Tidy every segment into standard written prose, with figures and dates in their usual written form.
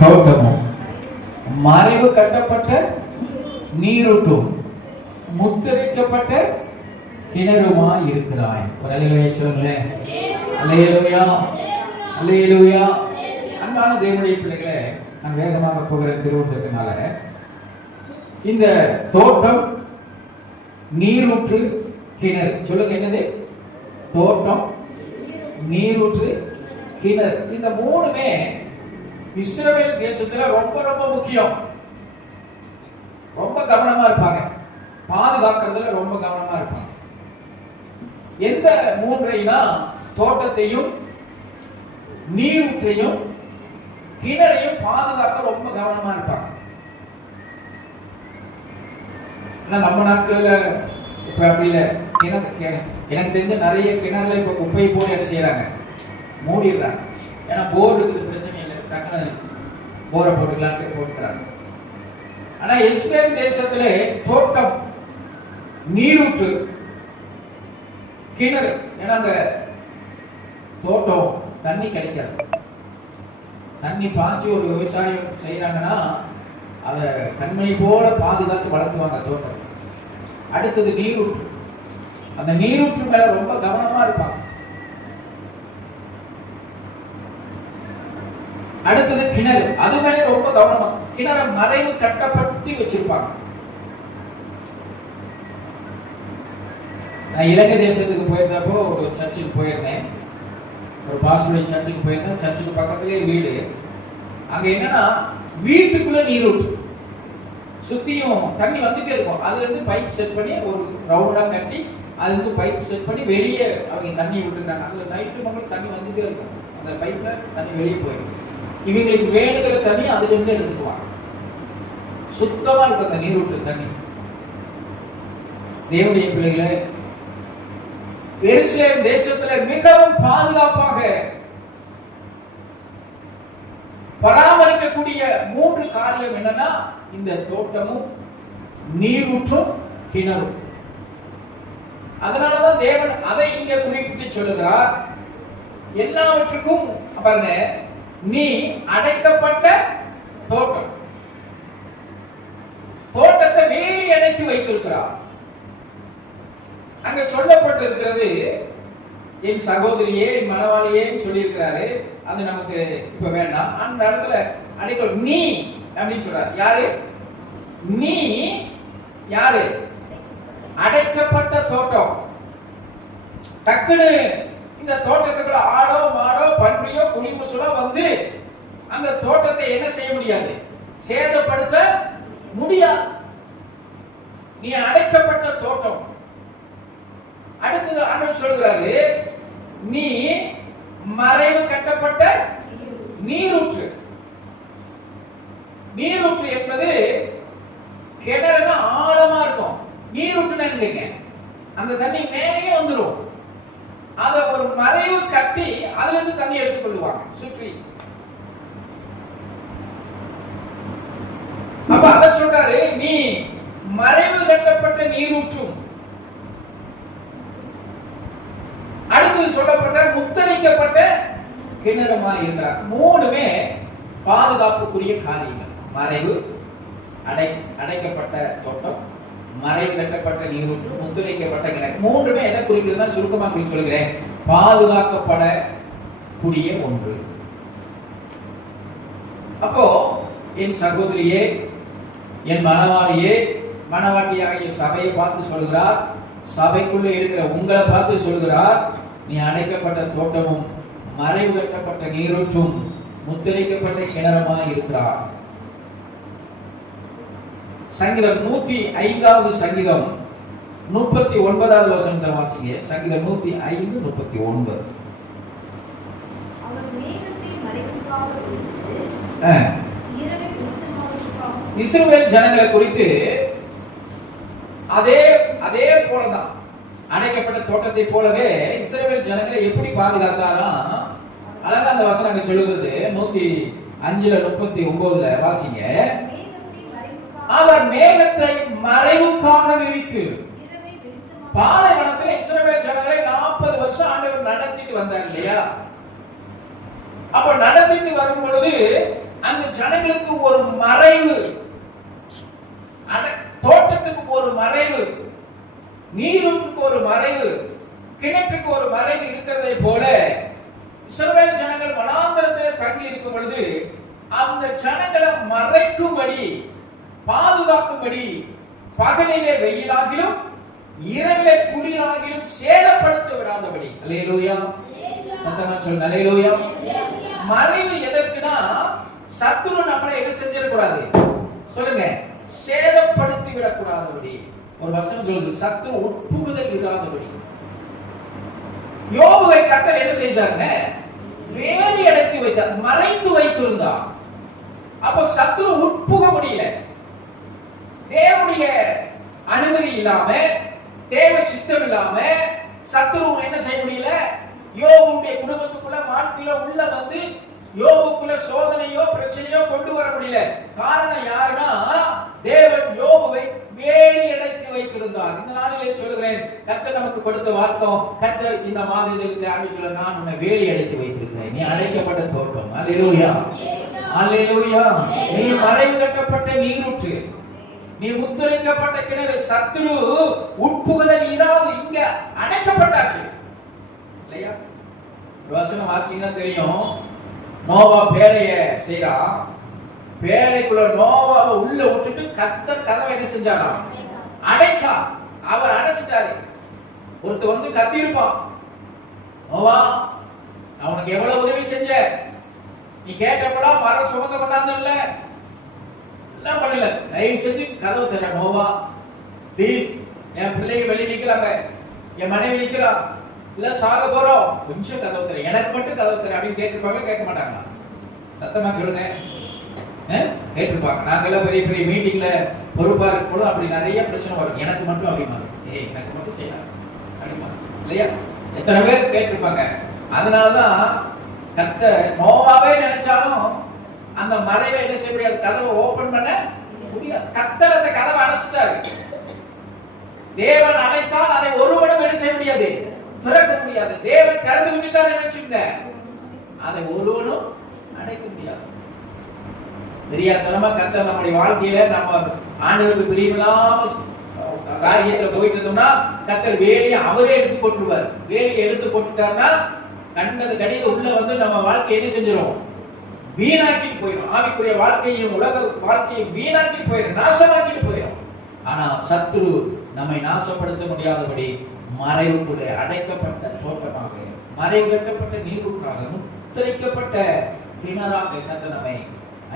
தோட்டமும் மறைவு கட்டப்பட்ட நீரூற்றும் முத்திரைக்கப்பட்ட கிணறுமா இருக்கிறாய். ஒரு அல்லேலூயா சொல்லுங்களேன். அல்லேலூயா, அல்லேலூயா. அன்பான தேவனுடைய பிள்ளைகளே, நான் வேகமாக போகிறேன் திருவண்ணத்தினால. இந்த தோட்டம், நீரூற்று, கிணறு. சொல்லுங்க, என்னது? தோட்டம், நீரூற்று, கிணறு. இந்த மூணுமே இஸ்ரவேல் தேசத்துல ரொம்ப ரொம்ப முக்கியம். ரொம்ப கவனமா இருப்பாங்க, பாதுகாக்கிறதுல ரொம்ப கவனமா இருப்பாங்க. எந்த மூன்றைனா தோட்டத்தையும் நீரூற்றையும் கிணறையும் பாதுகாக்க ரொம்ப கவனமா இருப்பாங்க. நம்ம நாட்கள்ல இப்ப அப்படி இல்லை. எனக்கு தெரிஞ்ச நிறைய கிணறுல இப்ப குப்பையை போட்டு என்ன செய்யறாங்க, மூடிடுறாங்க. ஏன்னா போர் இருக்குது, பிரச்சனை இல்லை, டக்குனு போரை போட்டுக்கலான்னு போட்டுக்கிறாங்க. ஆனா இஸ்ரேல் தேசத்துல தோட்டம், நீரூற்று, கிணறு. ஏன்னா அங்க தோட்டம் தண்ணி கிடைக்காது. தண்ணி பாய்ச்சி ஒரு விவசாயம் செய்யறாங்கன்னா அதை கண்மணி போல பாதுகாத்து வளர்த்துவாங்க தோட்டம். அடுத்தது நீரூற்று. அந்த நீரூற்று மேல ரொம்ப கவனமா இருப்பாங்க. அடுத்தது கிணறு, அது மேலே ரொம்ப கவனமா. கிணறு மறைவு கட்டப்பட்டு வச்சிருப்பாங்க. நான் இலங்கை தேசத்துக்கு போயிருந்தப்போ ஒரு சர்ச்சுக்கு போயிருந்தேன். ஒரு பாஸ்டருடைய சர்ச்சுக்கு போயிருந்தேன். சர்ச்சுக்கு பக்கத்திலே வீடு. அங்க என்னன்னா வீட்டுக்குள்ள நீரூற்று, சுத்தியும் தண்ணி வந்துட்டே இருக்கும். அதுல இருந்து பைப் செட் பண்ணி ஒரு ரவுண்டா கட்டி அதுல இருந்து பைப் செட் பண்ணி வெளியே அவங்க தண்ணி விட்டுருக்காங்க. அதுல நைட்டு மக்கள் தண்ணி வந்துட்டே இருக்கும். அந்த பைப்ல தண்ணி வெளியே போயிடும். இவங்களுக்கு வேணுங்கிற தண்ணி அதுல இருந்து எடுத்துக்குவாங்க. சுத்தமா இருக்கும் அந்த நீரூற்று தண்ணி. தேவனுடைய பிள்ளைகளே, எருசலேம் தேசத்துல மிகவும் பாதுகாப்பாக பராமரிக்கக்கூடிய மூன்று காரியம் என்னன்னா இந்த தோட்டமும் நீரூற்றும் கிணறும். அதனாலதான் தேவன் அதை இங்க குறிப்பிட்டு சொல்லுகிறார். எல்லாவற்றுக்கும் பாருங்க, நீ அடைக்கப்பட்ட தோட்டம். தோட்டத்தை வேலி அடைத்து வைத்திருக்கிறார். அங்க சொல்லப்பட்டிருக்கிறது என் சகோதரியே, என் மனவாளியே சொல்லியிருக்கிறாரு. அது நமக்கு இப்ப வேண்டாம். அந்த இடத்துல அடைக்க நீ அப்படின்னு சொல்றாரு. யாரு நீ? யாரு? அடைக்கப்பட்ட தோட்டம். டக்குன்னு இந்த தோட்டத்துக்குள்ள ஆடோ மாடோ பன்றியோ புலிமுசலோ வந்து அந்த தோட்டத்தை என்ன செய்ய முடியாது, சேதப்படுத்த முடியாது. நீ அடைக்கப்பட்ட தோட்டம். அடுத்தது ஆண்டவர் சொல்கிறாரு, நீ மறைவு கட்டப்பட்ட நீரூற்று. நீரூற்று என்பது கிணறுனா ஆழமா இருக்கும். நீரூற்றுனா இல்லைங்க, அந்த தண்ணி மேலேயே வந்துடும். அத ஒரு மறைவு கட்டி அதுல இருந்து தண்ணி எடுத்துக் கொள்ளுவாங்க சுற்றி. அப்ப அத சொல்றாரு, நீ மறைவு கட்டப்பட்ட நீரூற்றும். அடுத்து சொல்லப்பட்ட முத்தரிக்கப்பட்ட கிணறுமா இருக்கிறார். மூணுமே பாதுகாப்புக்குரிய காரியங்கள். மறைவு, அடைக்கப்பட்ட தோட்டம், மறைவு கட்டப்பட்ட நீரூற்று, முத்திரைக்கப்பட்ட கிணறு. மூன்றுமே எதை குறிக்கிறதுனா சுருக்கமா சொல்கிறேன், பாதுகாக்கப்படக்கூடிய ஒன்று. அப்போ என் சகோதரியே, என் மனவாளியே, மனவாட்டியாகிய சபையை பார்த்து சொல்கிறார், சபைக்குள்ள இருக்கிற உங்களை பார்த்து சொல்கிறார், நீ அடைக்கப்பட்ட தோட்டமும் மறைவு கட்டப்பட்ட நீரூற்றும் முத்திரைக்கப்பட்ட கிணறுமா இருக்கிறார். சங்கீதம் 105வது சங்கீதம் 39வது வசனத்தை வாசிங்க. சங்கீதம் 105:39. இஸ்ரவேல் ஜனங்களை குறித்து அதே போலதான், அடைக்கப்பட்ட தோட்டத்தை போலவே இஸ்ரவேல் ஜனங்களை எப்படி பாதுகாத்தாராம். அழகா அந்த வசனம் சொல்லுகிறது. 105:39 வாசிங்க. அவர் மேகத்தை மறைவுக்காக விரித்து. பாலைவனத்தில் இஸ்ரவேல் ஜனங்களை 40 வருஷம் ஆண்டவர் நடத்திட்டு வந்தார் இல்லையா? அப்ப நடத்திட்டு வரும் பொழுது அந்த ஜனங்களுக்கு ஒரு மறைவு, தோட்டத்துக்கு ஒரு மறைவு, நீரூற்றுக்கு ஒரு மறைவு, கிணற்றுக்கு ஒரு மறைவு இருக்கிறதை போல இஸ்ரவேல் ஜனங்கள் வனாந்தரத்தில் தங்கி இருக்கும் பொழுது அந்த ஜனங்களை மறைக்கும்படி, பாதுகாக்கும்படி, பகலிலே வெயிலாகிலும் இரவிலே குளிராகிலும் சேதப்படுத்த விடாதபடி. அல்லேலூயா, சத்தமா சொல்லுங்க அல்லேலூயா. மறைவு எதற்குனா சத்துரு நம்மளை என்ன செஞ்சிடக்கூடாது சொல்லுங்க, சேதப்படுத்தி விடக்கூடாதபடி. ஒரு வசனம் சொல்லுது, சத்துரு உட்புகுதல் இராதபடி. யோபுவை கர்த்தர் என்ன செய்தாருங்க, வேலி அடைத்து வைத்தார், மறைத்து வைத்திருந்தார். அப்ப சத்துரு உட்புக முடியல. தேவனுடைய அனுமதி இல்லாம, தேவ சித்தம் இல்லாம சத்துரு என்ன செய்ய முடியல. யோபுடைய குடும்பத்துக்குள்ள வாழ்க்கையில உள்ள வந்து யோபுக்குள்ள சோதனையோ பிரச்சனையோ கொண்டு வர முடியல. காரணம் யாருன்னா, தேவன் யோபுவை வேலி அடைத்து வைத்திருந்தார். இந்த நாளிலே சொல்கிறேன், கர்த்தர் நமக்கு கொடுத்த வார்த்தை, கர்த்தர் இந்த மாதிரி ஆரம்பிச்சுள்ள, நான் உன்னை வேலி அடைத்து வைத்திருக்கிறேன், நீ அடைக்கப்பட்ட தோட்டம். அல்லேலூயா, அல்லேலூயா. நீ மறைவு கட்டப்பட்ட நீரூற்று, நீ முத்திரைக்கப்பட்ட கிணறு. சத்துரு உட்புகுதல் இராது, இங்க அடைக்கப்பட்டாச்சு இல்லையா? வசனம் ஆச்சுன்னா தெரியும். நோவா பேழைய செய்யறான், பேழைக்குள்ள நோவாவை உள்ள விட்டுட்டு கர்த்தர் கதவை என்ன செஞ்சாரா, அடைச்சா. அவர் அடைச்சிட்டாரு. ஒருத்தர் வந்து கத்தி இருப்பான், நோவா நான் உனக்கு எவ்வளவு உதவி செஞ்ச, நீ கேட்டப்பெல்லாம் மரம் சுமந்த கொண்டாந்து இல்ல, எல்லாம் பண்ணல, தயவு செஞ்சு கதவு தர நோவா ப்ளீஸ். என் பிள்ளைங்க வெளியே நிக்கிறாங்க, என் மனைவி நிக்கிறா, இல்ல சாக போறோம், கொஞ்சம் கதவு தர, எனக்கு மட்டும் கதவு தர அப்படின்னு கேட்டிருப்பாங்க. கேட்க மாட்டாங்க. சத்தமா சொல்லுங்க, கேட்டிருப்பாங்க. நாங்கெல்லாம் பெரிய பெரிய மீட்டிங்ல பொறுப்பா இருக்கும்போது அப்படி நிறைய பிரச்சனை வரும். எனக்கு மட்டும் அப்படிமா, எனக்கு மட்டும் செய்யலாம் அப்படிமா இல்லையா? எத்தனை பேர் கேட்டிருப்பாங்க. அதனாலதான் கர்த்தர் நோவாவே நினைச்சாலும் அந்த மறைவை என்ன செய்ய முடியாது, கதவை ஓபன் பண்ண முடியாது. கர்த்தர் அந்த கதவை அடைச்சிட்டாரு. தேவன் அடைத்தால் அதை ஒருவனும் என்ன செய்ய முடியாது, திறக்க முடியாது. தேவன் திறந்து விட்டுட்டார் நினைச்சுங்க, அதை ஒருவனும் அடைக்க முடியாது. தெரியாதனமா கர்த்தர் நம்முடைய வாழ்க்கையில நம்ம ஆண்டவருக்கு பிரியமில்லாம காரியத்துல போயிட்டு இருந்தோம்னா கர்த்தர் வேலையை அவரே எடுத்து போட்டுருவார். வேலையை எடுத்து போட்டுட்டாருன்னா கண்டது கடித உள்ள வந்து நம்ம வாழ்க்கையை என்ன செஞ்சிடும், வீணாக்கிட்டு போயிடும். ஆவிக்குரிய வாழ்க்கையும் உலக வாழ்க்கையும் வீணாக்கிட்டு போயிடும், நாசமாக்கிட்டு போயிடும். ஆனா சத்ரு நம்மை நாசப்படுத்த முடியாதபடி மறைவுக்குள்ளே அடைக்கப்பட்ட தோட்டமாக, மறைவு கட்டப்பட்ட நீரூற்றாக, முத்திரைக்கப்பட்ட கிணறாக கர்த்தர் நம்மை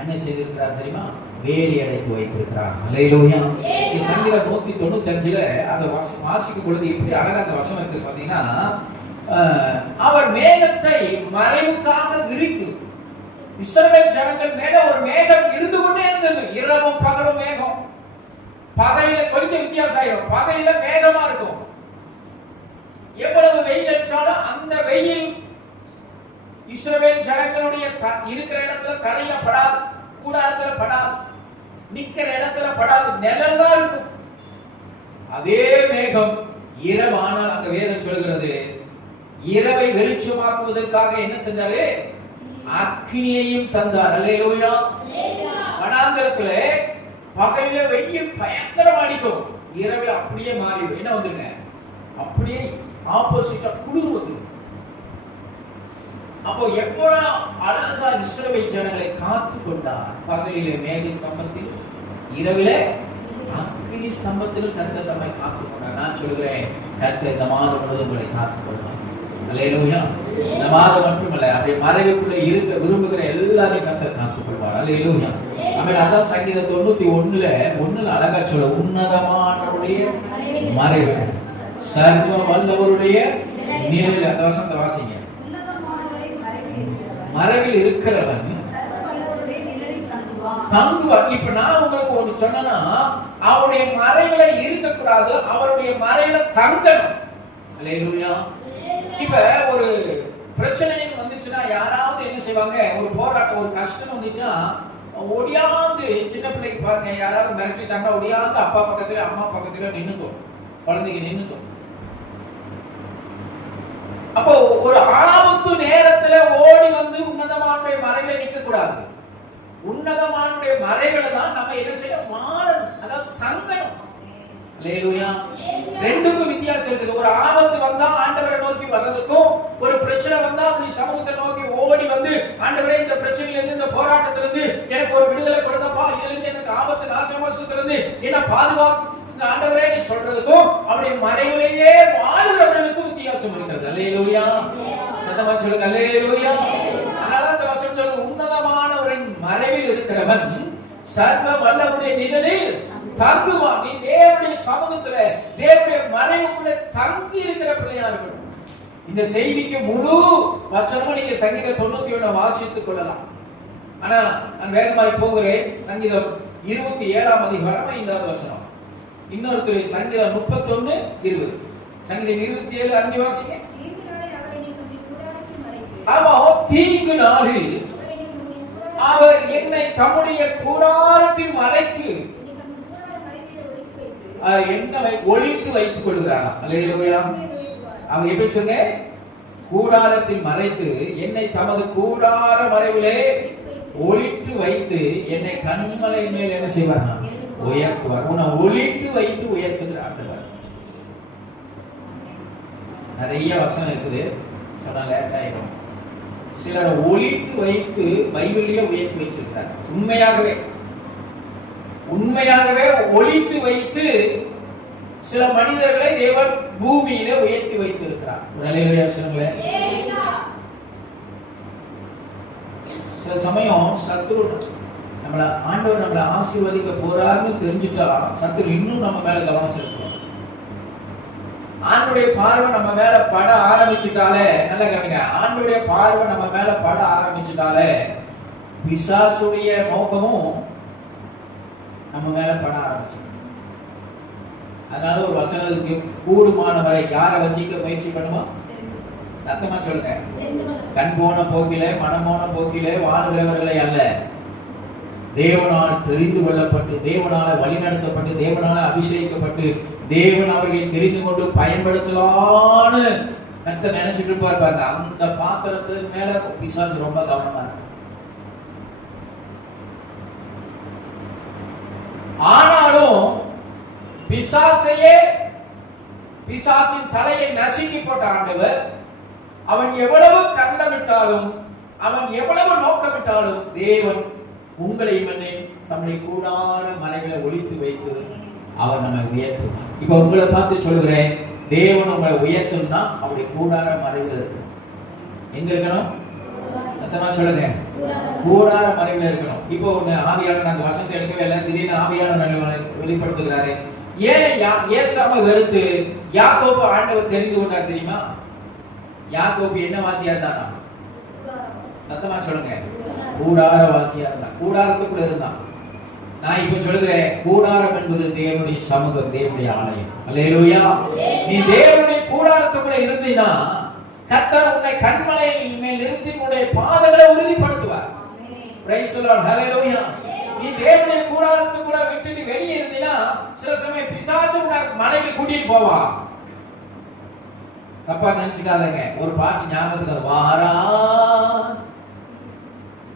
என்ன செய்திருக்கிறார் தெரியுமா, வேலி அடைத்து வைத்திருக்கிறார். அல்லேலூயா. சங்கீதம் 195ல அதை வாசிக்கும் பொழுது இப்படி அழகா அந்த வசனம் இருக்கு பாத்தீங்கன்னா, அவர் மேகத்தை மறைவுக்காக விரித்து, இஸ்ரவேல் ஜனங்கள் மேல ஒரு மேகம் இருந்து கொண்டே இருந்தது. இரவும் பகலும் மேகம். பகலில கொஞ்சம் வித்தியாசம் ஆயிரும், பகலில மேகமா இருக்கும். எவ்வளவு வெயில் அடிச்சாலும் அந்த வெயில் இஸ்ரவேல் ஜனங்களுடைய இருக்கிற இடத்துல தரையில படாது, கூடாரத்துல படாது, நிக்கிற இடத்துல படாது, நிழலா இருக்கும். அதே மேகம் இரவானால் அந்த வேதம் சொல்கிறது, இரவை வெளிச்சமாக்குவதற்காக என்ன செஞ்சாரு, அக்கினியையும் தந்தார். அல்லேலூயா. வனாந்தரத்துல பகலில வெயில் பயங்கரம் அடிக்கும், இரவில் அப்படியே மாறிடும். என்ன வந்துருங்க, அப்படியே ஆப்போசிட்டா குளிர் வந்துடும். அப்போ எவ்வளவு அழகா இஸ்ரவேல் ஜனங்களை காத்து கொண்டார். பகலிலே மேக ஸ்தம்பத்திலும் இரவிலே அக்கினி ஸ்தம்பத்திலும் கர்த்தர் தம்மை காத்து கொண்டார். நான் சொல்கிறேன், கர்த்தர் இந்த மாதம் முழுவதும் உங்களை காத்துக் கொள்வார். அல்லேலூயா. இந்த மாதம் மட்டுமல்ல, அப்படியே மறைவுக்குள்ளே இருக்க விரும்புகிற எல்லாரையும் கர்த்தர் காத்துக் கொள்வார். அல்லேலூயா. ஆமென். அதான் சங்கீதம் 91:1 அழகா சொல்ல, உன்னதமானவருடைய மறைவு, சர்வ வல்லவருடைய நிழலில். அந்த வசனத்தை வாசிங்க. மறைவில் இருக்கிறவன் தங்குவான். இப்ப நான் உங்களுக்கு ஒன்று சொன்னா, அவருடைய மறைவில இருக்க கூடாது, அவருடைய மறைவில தங்கணும். அல்லேலூயா. இப்ப ஒரு பிரச்சனை வந்துச்சுன்னா யாராவது என்ன செய்வாங்க, ஒரு போராட்டம், ஒரு கஷ்டம் வந்துச்சுன்னா ஒடியாந்து, சின்ன பிள்ளைக்கு பாருங்க, யாராவது மிரட்டிட்டாங்கன்னா ஒடியாந்து அப்பா பக்கத்துல அம்மா பக்கத்துல நின்னுக்கும், குழந்தைங்க நின்னுக்கும். அப்போ ஒரு ஆபத்து நேரத்துல ஓடி வந்து உன்னதமான மறைவில நிக்க கூடாது. உன்னதமான மறைவில தான் நம்ம என்ன செய்யணும்? வாழணும், அதாவது தங்கணும். அல்லேலூயா. ரெண்டுக்கும் வித்தியாசம் இருக்குது. ஒரு ஆபத்து வந்தா ஆண்டவரை நோக்கி வர்றதுக்கும், ஒரு பிரச்சனை வந்தா அப்படி சமூகத்தை நோக்கி ஓடி வந்து ஆண்டவரே இந்த பிரச்சனையில இருந்து, இந்த போராட்டத்துல இருந்து எனக்கு ஒரு விடுதலை கொடுங்கப்பா, இதுல இருந்து எனக்கு ஆபத்து நாசமாசத்துல இருந்து என்ன பாதுகாப்பு ஆண்டவரே நீ சொல்றதுக்கும் அவருடைய மறைவிலேயே வாழுகிறவர்களுக்கும் வித்தியாசம் இருக்கிறது. அல்லேலூயா. சத்தமா சொல்லுங்க அல்லேலூயா. அதனால அந்த வசனம் சொல்லுது, உன்னதமானவரின் மறைவில் இருக்கிறவன் சர்வ வல்லவருடைய நிழலில் தங்குவான். நீ தேவனுடைய சமூகத்துல, தேவனுடைய மறைவுக்குள்ள தங்கி இருக்கிற பிள்ளையா இருக்கணும். இந்த செய்திக்கு முழு வசனமும் நீங்க சங்கீதம் 91 வாசித்துக் கொள்ளலாம். ஆனா நான் வேகமாய் போகிறேன். சங்கீதம் 27 அதிகாரம் 5வது வசனம். இன்னொரு சங்கீதம் 31:20. சங்கீதம் 27:5 வாசிங்க. ஆமா, தீங்கு நாளில் அவர் என்னை தம்முடைய கூடாரத்தில் மறைத்து என்னை ஒளித்து வைத்துக் கொள்கிறார். அல்லேலூயா. அவங்க எப்படி சொன்ன? கூடாரத்தில் மறைத்து என்னை தமது கூடார மறைவிலே ஒளித்து வைத்து என்னை கண்மலை மேல் என்ன செய்வார்? உயர்த்துவார். உன்னை ஒளித்து வைத்து உயர்த்துகிறார். நிறைய வசனம் இருக்குது, சொன்னா லேட் ஆயிடும். சிலரை ஒளித்து வைத்து பைபிளையே உயர்த்தி வச்சிருக்கிறார். உண்மையாகவே ஒளித்து வைத்து சில மனிதர்களை தேவன் பூமியில உயர்த்தி வைத்திருக்கிறார். சில சமயம் சத்ரு ஆண்டவர் நம்மளை ஆசீர்வதிக்க போறாருன்னு தெரிஞ்சுட்டா சத்ரு இன்னும் நம்ம மேல கவனம் செலுத்துவோம். ஆண்டுடைய பார்வை நம்ம மேல பட ஆரம்பிச்சுட்டாலே, நல்ல கவனிங்க, ஆண்டுடைய பார்வை நம்ம மேல பட ஆரம்பிச்சுட்டாலே பிசாசுடைய நோக்கமும் நம்ம மேல பட ஆரம்பிச்சு. அதனால ஒரு வசனத்துக்கு கூடுமானவரை யாரை வஞ்சிக்க முயற்சி பண்ணுமா? சத்தமா சொல்லுங்க. கண் போன போக்கிலே, மனம் போன போக்கிலே வாழுகிறவர்களை அல்ல, தேவனால் தெரிந்து கொள்ளப்பட்டு, தேவனால வழிநடத்தப்பட்டு, தேவனால அபிஷேகிக்கப்பட்டு, தேவன் அவர்களை தெரிந்து கொண்டு பயன்படுத்தலான்னு கர்த்தர் நினைச்சிட்டு இருப்பார் பாருங்க. அந்த பாத்திரத்துக்கு மேல பிசாசு ரொம்ப கவனமா இருக்கு. ஆனாலும் பிசாசின் தலையை நசுக்கி போட்ட ஆண்டவர், அவன் எவ்வளவு கண்ணமிட்டாலும், அவன் எவ்வளவு நோக்கமிட்டாலும், தேவன் உங்களையும் என்னையும் தம்முடைய கூடார மறைகளை ஒளித்து வைத்து அவர் நம்மை உயர்த்துவார். இப்ப உங்களை பார்த்து சொல்லுகிறேன், தேவன் உங்களை உயர்த்தணும்னா அவருடைய கூடார மறைவில் இருக்கணும். எங்க இருக்கணும்? சத்தமா சொல்லுங்க. கூடார மறைவில் இருக்கணும். இப்போ ஒண்ணு ஆவியானவர் அந்த வசனத்தை எடுக்கவே இல்லை, திடீர்னு ஆவியானவர் வெளிப்படுத்துகிறாரு. ஏன் ஏசாம வெறுத்து யாக்கோபு ஆண்டவர் தெரிந்து கொண்டார் தெரியுமா? யாக்கோபு என்ன வாசியா இருந்தானா? சத்தமா சொல்லுங்க. கூடார வாசியா இருந்தான். கூடாரத்துக்குள்ள இருந்தான். நான் இப்ப சொல்லுகிறேன், கூடாரம் என்பது தேவனுடைய சமூகம், தேவனுடைய ஆலயம். அல்லேலூயா. நீ தேவனுடைய கூடாரத்துக்குள்ள இருந்தீனா கர்த்தர் உன்னை கண்மலையின் மேல் நிறுத்தி உன்னுடைய பாதங்களை உறுதிப்படுத்துவார். Praise the Lord. ஹல்லேலூயா. நீ தேவனுடைய கூடாரத்துக்குள்ள விட்டுட்டு வெளியே இருந்தீனா சில சமயம் பிசாசு உன்னை மலைக்கு கூட்டிட்டு போவான். தப்பா நினைச்சுக்காதீங்க. ஒரு பாட்டு ஞாபகத்துக்கு வாரா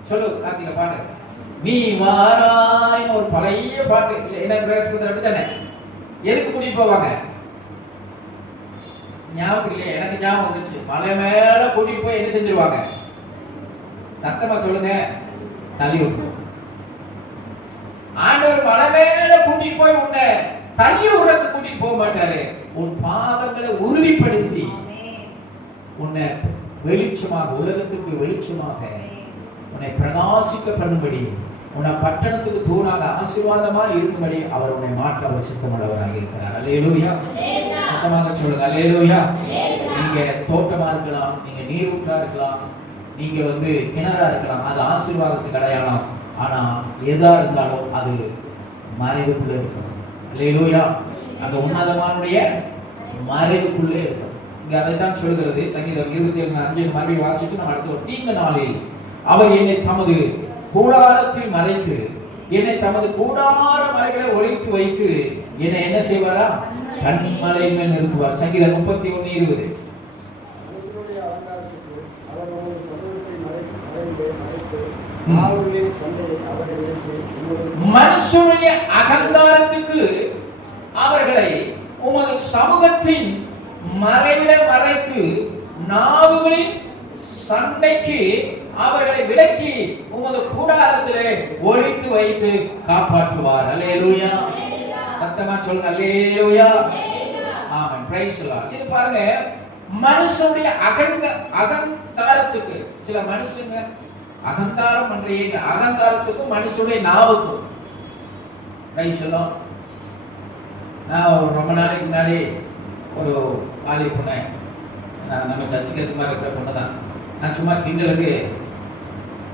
சொல்லு கார்த்திகா பாடு. நீ வாராய்னு ஒரு பழைய பாட்டு. என்ன பிரேஸ்புத்தர் அப்படித்தானே? எதுக்கு கூட்டிட்டு போவாங்க? ஞாபகத்துக்கு இல்லையா? எனக்கு ஞாபகம் வந்துச்சு. மலை மேல கூட்டிட்டு போய் என்ன செஞ்சிருவாங்க? சத்தமா சொல்லுங்க. தள்ளி விட்டு. ஆண்டவர் மலை மேல கூட்டிட்டு போய் உன்னை தள்ளி விடுறதுக்கு கூட்டிட்டு போக மாட்டாரு. உன் பாதங்களை உறுதிப்படுத்தி உன்னை வெளிச்சமாக, உலகத்துக்கு வெளிச்சமாக உன்னை பிரகாசிக்க பண்ணும்படி, உன்னை பட்டணத்துக்கு தூணாக ஆசீர்வாதமா இருக்கும்படி அவர் உன்னை மாற்ற அவர் சித்தமுள்ளவராக இருக்கிறார். அல்லேலூயா. சத்தமாக சொல்லுங்க. அல்லேலூயா. நீங்க தோட்டமா இருக்கலாம், நீங்க நீரூற்றா இருக்கலாம், நீங்க கிணறா இருக்கலாம், அது ஆசீர்வாதத்துக்கு அடையாளம். ஆனா எதா இருந்தாலும் அது மறைவுக்குள்ளே இருக்கணும். அல்லேலூயா. அந்த உன்னதமானுடைய மறைவுக்குள்ளே இருக்கணும். இங்க அதைத்தான் சொல்கிறது. சங்கீதம் 27:5 மறுபடியும் வாசிச்சுட்டு நம்ம அடுத்த தீங்கு நாளில் அவர் என்னை தமது கூடாரத்தில் மறைத்து, என்னை தமது கூடார மறைகளை ஒளித்து வைத்து என்னை என்ன செய்வாரா? கண்மலை மேல் நிறுத்துவார். சங்கீதம் 31:20. மனுஷனுடைய அகங்காரத்துக்கு அவர்களை உமது சமூகத்தின் மறைவில மறைத்து நாவுகளின் சண்டைக்கு அவர்களை விலக்கி உமது கூடாரத்திலே ஒளித்து வைத்து காப்பாற்றுவார். அல்லேலூயா. சத்தமா சொல்லுங்க அல்லேலூயா. ஆமென். Praise the Lord. இது பாருங்க, மனுஷனுடைய அகங்காரத்துக்கு, சில மனுஷங்க அகங்காரம் பண்றீங்க, அகங்காரத்துக்கும் மனுஷனுடைய நாவுக்கும். Praise the Lord. நான் ரொம்ப நாளைக்கு முன்னாடி ஒரு ஆளி பொண்ணு, நம்ம சர்ச்சுக்கு எது மாதிரி இருக்கிற பொண்ணு தான், நான் சும்மா கிண்டலுக்கு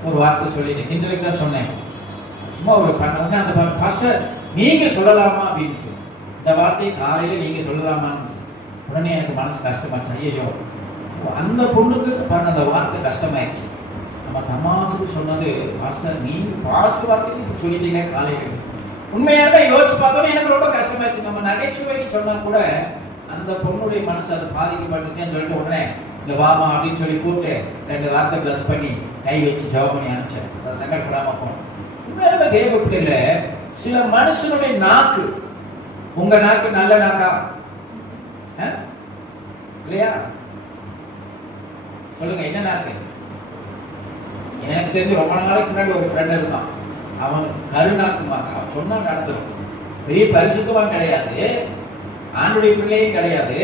ஒரு வார்த்தை சொல்லிட்டேன், கிண்டலுக்கு தான் சொன்னேன். சும்மா ஒரு பண்ண அந்த பாஸ்டர் நீங்க சொல்லலாமா அப்படின்னு சொல்லி, இந்த வார்த்தையை காலையில நீங்க சொல்லலாமான்னு. உடனே எனக்கு மனசு கஷ்டமாச்சு. ஐயோ, அந்த பொண்ணுக்கு பாருங்க அந்த வார்த்தை கஷ்டமாயிடுச்சு. நம்ம தமாசுக்கு சொன்னது பாஸ்டர் நீங்க பாஸ்ட் வார்த்தைக்கு சொல்லிட்டீங்க காலையில. உண்மையாக யோசிச்சு பார்த்தோம், எனக்கு ரொம்ப கஷ்டமாயிடுச்சு. நம்ம நகைச்சுவைக்கு சொன்னா கூட அந்த பொண்ணுடைய மனசு அது பாதிக்கப்பட்டுச்சேன்னு சொல்லிட்டு உடனே இந்த வாமா அப்படின்னு சொல்லி கூப்பிட்டு 2 வார்த்தை பிளஸ் பண்ணி கை வச்சு ஜெபம் பண்ணி அனுப்பிச்சேன். சங்கடப்படாம போனோம். உண்மையில தேவ பிள்ளைகளை, சில மனுஷனுடைய நாக்கு, உங்க நாக்கு நல்ல நாக்கா இல்லையா? சொல்லுங்க, என்ன நாக்கு? எனக்கு தெரிஞ்சு ரொம்ப நாளைக்கு முன்னாடி ஒரு ஃப்ரெண்ட் இருந்தான், அவன் கருநாக்குமாங்க. அவன் சொன்னா நடந்துடும். பெரிய பரிசுத்தவான் கிடையாது, ஆண்டுடைய பிள்ளையும் கிடையாது,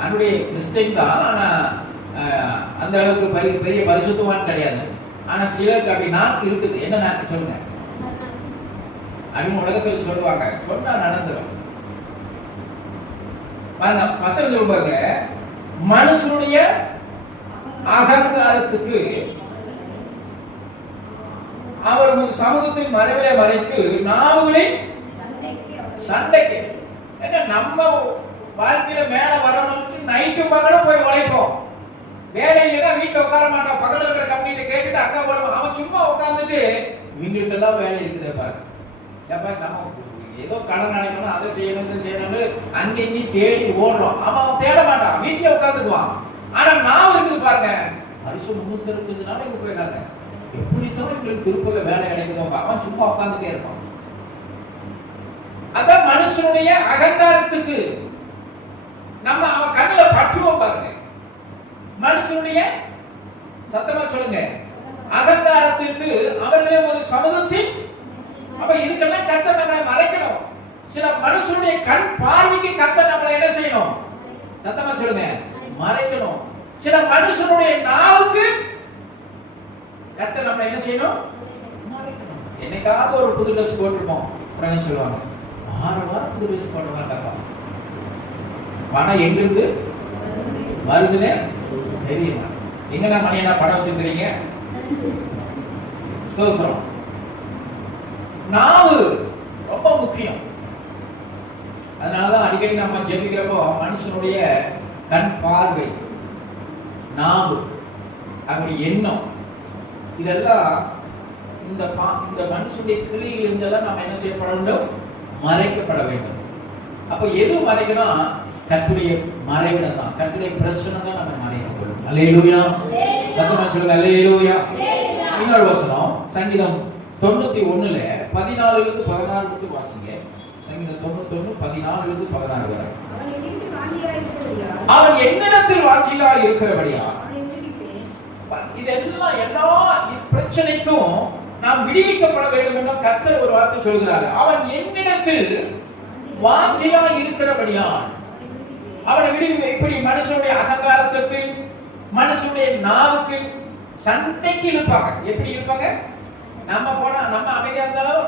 ஆண்டுடைய கிறிஸ்டின் தான், ஆனா அந்த அளவுக்கு பெரிய பரிசுத்தவான் கிடையாது. ஆனா சிலருக்கு அப்படி நாக்கு இருக்குது. என்ன நாக்கு சொல்லுங்க அப்படின்னு உலகத்தில் சொல்லுவாங்க, சொன்னா நடந்துடும். பசங்க சொல்லுவாங்க, மனுஷனுடைய அகங்காரத்துக்கு அவர் சமூகத்தின் மறைவிலே மறைத்து நாவுகளின் சண்டைக்கு. நம்ம வாழ்க்கையில மேல வரணும்னு நைட்டு பகலும் போய் உழைப்போம். வேலை இல்லைன்னா வீட்டுல உட்கார மாட்டோம். பக்கத்துல இருக்கிற கம்பெனிட்ட கேட்டுட்டு அங்க போடுவோம். அவன் சும்மா உட்காந்துட்டு இவங்களுக்கு எல்லாம் வேலை இருக்குது பாரு. ஏப்பா நம்ம ஏதோ கடன் அடைக்கணும், அதை செய்யணும், இதை செய்யணும்னு அங்கேயும் தேடி ஓடுறோம். அவன் தேட மாட்டான், வீட்டுல உட்காந்துக்குவான். ஆனா நான் இருக்குது பாருங்க, வருஷம் 365 நாள் இங்க போயிடறாங்க. எப்படித்தான் இவங்களுக்கு திருப்பூர்ல வேலை கிடைக்குதோ, அவன் சும்மா உட்காந்துட்டே இருப்பான். அதான் மனுஷனுடைய அகங்காரத்துக்கு நம்ம அவன் கண்ணுல பற்றுவோம் பாருங்க. மனுஷனுடைய, சத்தமா சொல்லுங்க, அகங்காரத்திற்கு அவர்களே ஒரு சமூகத்தின். அப்ப இதுக்கெல்லாம் கர்த்தர் நம்மளை மறைக்கணும். சில மனுஷனுடைய கண் பார்வைக்கு கர்த்தர் நம்மளை என்ன செய்யணும்? சத்தமா சொல்லுங்க, மறைக்கணும். சில மனுஷனுடைய நாவுக்கு கர்த்தர் நம்மளை என்ன செய்யணும்? மறைக்கணும். என்னைக்காவது ஒரு புது ட்ரெஸ் போட்டுருப்போம், உடனே சொல்லுவாங்க 6 வாரம் புது ட்ரெஸ் போடுறாங்கப்பா. பணம் எங்க இருந்து வருதுன்னு தெரியுமா? எங்கடா மணியனா பணம் வச்சிருக்கிறீங்க? ஸ்தோத்திரம். நாவு ரொம்ப முக்கியம். அதனாலதான் அடிக்கடி நம்ம ஜெபிக்கிறப்போ மனுஷனுடைய கண் பார்வை, நாவு, அப்படி எண்ணம், இதெல்லாம் இந்த மனுஷனுடைய கிரியில் இருந்தெல்லாம் நம்ம என்ன செய்யப்பட வேண்டும்? மறைக்கப்பட வேண்டும். அப்ப எது மறைக்கணும்? கர்த்தருடைய மறைவிடம் தான், கர்த்தருடைய பிரச்சனை தான் நம்ம மறைக்கணும். அல்லேலூயா. சத்தமா சொல்லுங்க அல்லேலூயா. இன்னொரு வசனம் சங்கீதம் 91 14 16 வாசிங்க. சங்கீதம் 91 14 16 வரை. அவன் என்னிடத்தில் வாஞ்சியா இருக்கிறபடியா இதெல்லாம் எல்லா பிரச்சனைக்கும் நாம் விடுவிக்கப்பட வேண்டும் என்று கர்த்தர் ஒரு வார்த்தை சொல்கிறார். அவன் என்னிடத்தில் வாஞ்சியா இருக்கிறபடியா அவனை விடுவி. இப்படி மனுஷனுடைய அகங்காரத்திற்கு, மனுஷனுடைய நாவுக்கு சண்டைக்கு இழுப்பாங்க. எப்படி இழுப்பாங்க? நம்ம போனா, நம்ம அமைதியா இருந்தாலும்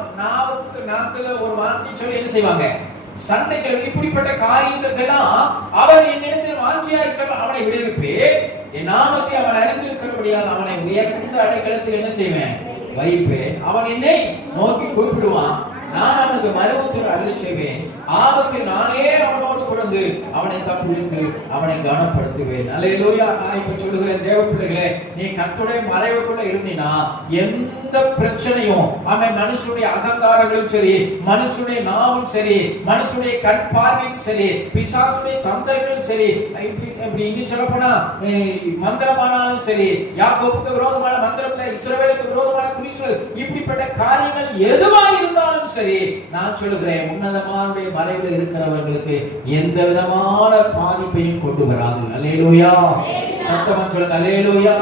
நாக்குல ஒரு வார்த்தை சொல்லி என்ன செய்வாங்க? சண்டைகள். இப்படிப்பட்ட காரியத்திற்கெல்லாம் அவர் என்னிடத்தில் வாஞ்சியா இருக்க அவனை விடுவிப்பேன், என் நாமத்தை அவன் அறிந்திருக்கிறபடியால் அவனை உயர்ந்த அடைக்கலத்தில் என்ன செய்வேன்? வைப்பேன். அவன் என்னை நோக்கி கூப்பிடுவான், நான் அவனுக்கு மறுபுத்தூர் அருளி செய்வேன். ஆபத்தில் நானே அவனோடு பிறந்து அவனை தப்புவித்து அவனை கனப்படுத்துவேன். அல்லேலூயா. நான் இப்ப சொல்லுகிறேன் தேவ பிள்ளைகளே, நீ கர்த்தருடைய மறைவுக்குள்ள இருந்தீனா எந்த பிரச்சனையும் அவன் மனுஷனுடைய அகங்காரங்களும் சரி, மனுஷனுடைய நாவும் சரி, மனுஷனுடைய கண் பார்வையும் சரி, பிசாசுடைய தந்திரங்களும் சரி, இப்படி இன்னும் சொல்ல போனா மந்திரமானாலும் சரி, யாக்கோபுக்கு விரோதமான மந்திரம் இல்ல, இஸ்ரவேலுக்கு விரோதமான குறிச்சொல், இப்படிப்பட்ட காரியங்கள் எதுவா இருந்தாலும் சரி, நான் சொல்லுகிறேன் உன்னதமானுடைய மறைவில் இருக்கிறவர்களுக்கு எந்த விதமான பாதிப்பையும் கொண்டு வராது. அல்லேலூயா. சத்தமா சொல்லுங்க அல்லேலூயா.